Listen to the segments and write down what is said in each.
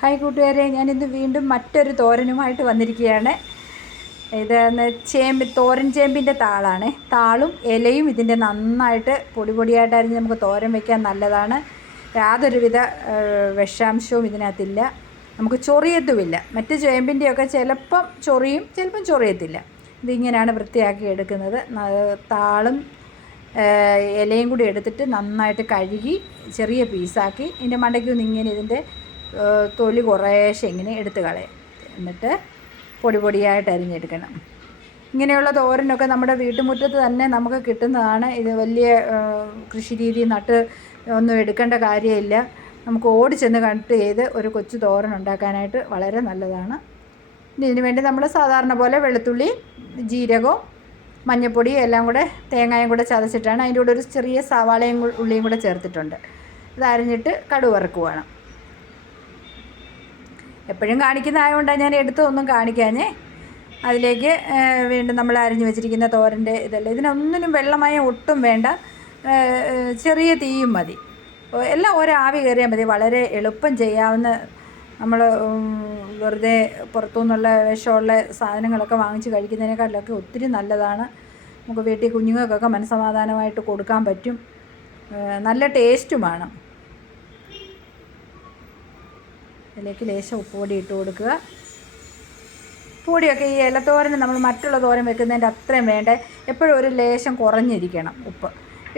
Hi കൂട്ടുകാരെ ഞാനിന്ന് വീണ്ടും മറ്റൊരു തോരനുമായിട്ട് വന്നിരിക്കുകയാണ്. ഇത് ചേമ്പ് തോരൻ ചേമ്പിന്റെ താളാണ്. താളും ഇലയും ഇതിന്റെ നന്നായിട്ട് പൊടി പൊടിയായിട്ടായിരുന്നു നമുക്ക് തോരൻ വയ്ക്കാൻ നല്ലതാണ്. യാതൊരുവിധ വിഷാംശവും ഇതിനകത്തില്ല. നമുക്ക് ചൊറിയത്തുമില്ല. മറ്റ് ചേമ്പിന്റെയൊക്കെ ചിലപ്പം ചൊറിയും ചിലപ്പം ചൊറിയത്തില്ല. ഇതിങ്ങനെയാണ് വൃത്തിയാക്കി എടുക്കുന്നത്. താളും ഇലയും കൂടി എടുത്തിട്ട് നന്നായിട്ട് കഴുകി ചെറിയ പീസാക്കി. ഇതിന്റെ മണ്ടയ്ക്ക് ഇങ്ങനെ ഇതിന്റെ തൊലി കുറേശ്ശെ ഇങ്ങനെ എടുത്ത് കളയും. എന്നിട്ട് പൊടി പൊടിയായിട്ട് അരിഞ്ഞെടുക്കണം. ഇങ്ങനെയുള്ള തോരനൊക്കെ നമ്മുടെ വീട്ടുമുറ്റത്ത് തന്നെ നമുക്ക് കിട്ടുന്നതാണ്. ഇത് വലിയ കൃഷി രീതി നട്ട് ഒന്നും എടുക്കേണ്ട കാര്യമില്ല. നമുക്ക് ഓടി ചെന്ന് കട്ട് ചെയ്ത് ഒരു കൊച്ചു തോരൻ ഉണ്ടാക്കാനായിട്ട് വളരെ നല്ലതാണ്. ഇതിനു വേണ്ടി നമ്മൾ സാധാരണ പോലെ വെളുത്തുള്ളി ജീരകവും മഞ്ഞൾപ്പൊടി എല്ലാം കൂടെ തേങ്ങയും കൂടെ ചതച്ചിട്ടാണ്. അതിന്റെ കൂടെ ഒരു ചെറിയ സവാളയും ഉള്ളിയും കൂടെ ചേർത്തിട്ടുണ്ട്. ഇത് അരിഞ്ഞിട്ട് കടുക് വറക്കുവാണ് കാണിക്കുന്ന ആയതുകൊണ്ടാണ് ഞാൻ എടുത്തൊന്നും കാണിക്കാഞ്ഞേ. അതിലേക്ക് വീണ്ടും നമ്മൾ അരിഞ്ഞു വെച്ചിരിക്കുന്ന തോരന്റെ ഇതല്ല. ഇതിനൊന്നിനും വെള്ളമയം ഒട്ടും വേണ്ട. ചെറിയ തീയും മതി. എല്ലാം എല്ലാം ഒരാവി കയറിയാൽ മതി. വളരെ എളുപ്പം ചെയ്യാവുന്ന നമ്മൾ വെറുതെ പുറത്തു നിന്നുള്ള വിഷമുള്ള സാധനങ്ങളൊക്കെ വാങ്ങിച്ച് കഴിക്കുന്നതിനേക്കാട്ടിലൊക്കെ ഒത്തിരി നല്ലതാണ്. നമുക്ക് വീട്ടിൽ കുഞ്ഞുങ്ങൾക്കൊക്കെ മനസ്സമാധാനമായിട്ട് കൊടുക്കാൻ പറ്റും. നല്ല ടേസ്റ്റുമാണ്. അതിലേക്ക് ലേശം ഉപ്പുപൊടി ഇട്ട് കൊടുക്കുക. പൊടിയൊക്കെ ഈ ഇലത്തോരന് നമ്മൾ മറ്റുള്ള തോരൻ വെക്കുന്നതിന്റെ അത്രയും വേണ്ട. എപ്പോഴും ഒരു ലേശം കുറഞ്ഞിരിക്കണം ഉപ്പ്.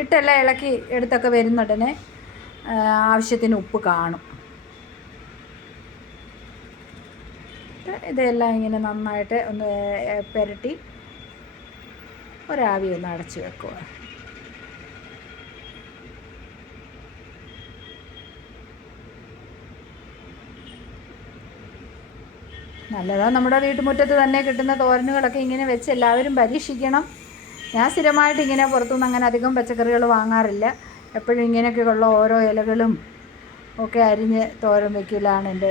ഇട്ടെല്ലാം ഇളക്കി എടുത്തൊക്കെ വരുന്നുടനെ ഉടനെ ആവശ്യത്തിന് ഉപ്പ് കാണും. ഇതെല്ലാം ഇങ്ങനെ നന്നായിട്ട് ഒന്ന് പുരട്ടി ഒരാവി ഒന്ന് അടച്ച് വെക്കുക. നല്ലതാണ് നമ്മുടെ വീട്ടുമുറ്റത്ത് തന്നെ കിട്ടുന്ന തോരനുകളൊക്കെ ഇങ്ങനെ വെച്ച് എല്ലാവരും പരീക്ഷിക്കണം. ഞാൻ സ്ഥിരമായിട്ട് ഇങ്ങനെ പുറത്തുനിന്ന് അങ്ങനെ അധികം പച്ചക്കറികൾ വാങ്ങാറില്ല. എപ്പോഴും ഇങ്ങനെയൊക്കെയുള്ള ഓരോ ഇലകളും ഒക്കെ അരിഞ്ഞ് തോരൻ വയ്ക്കലാണ് എന്റെ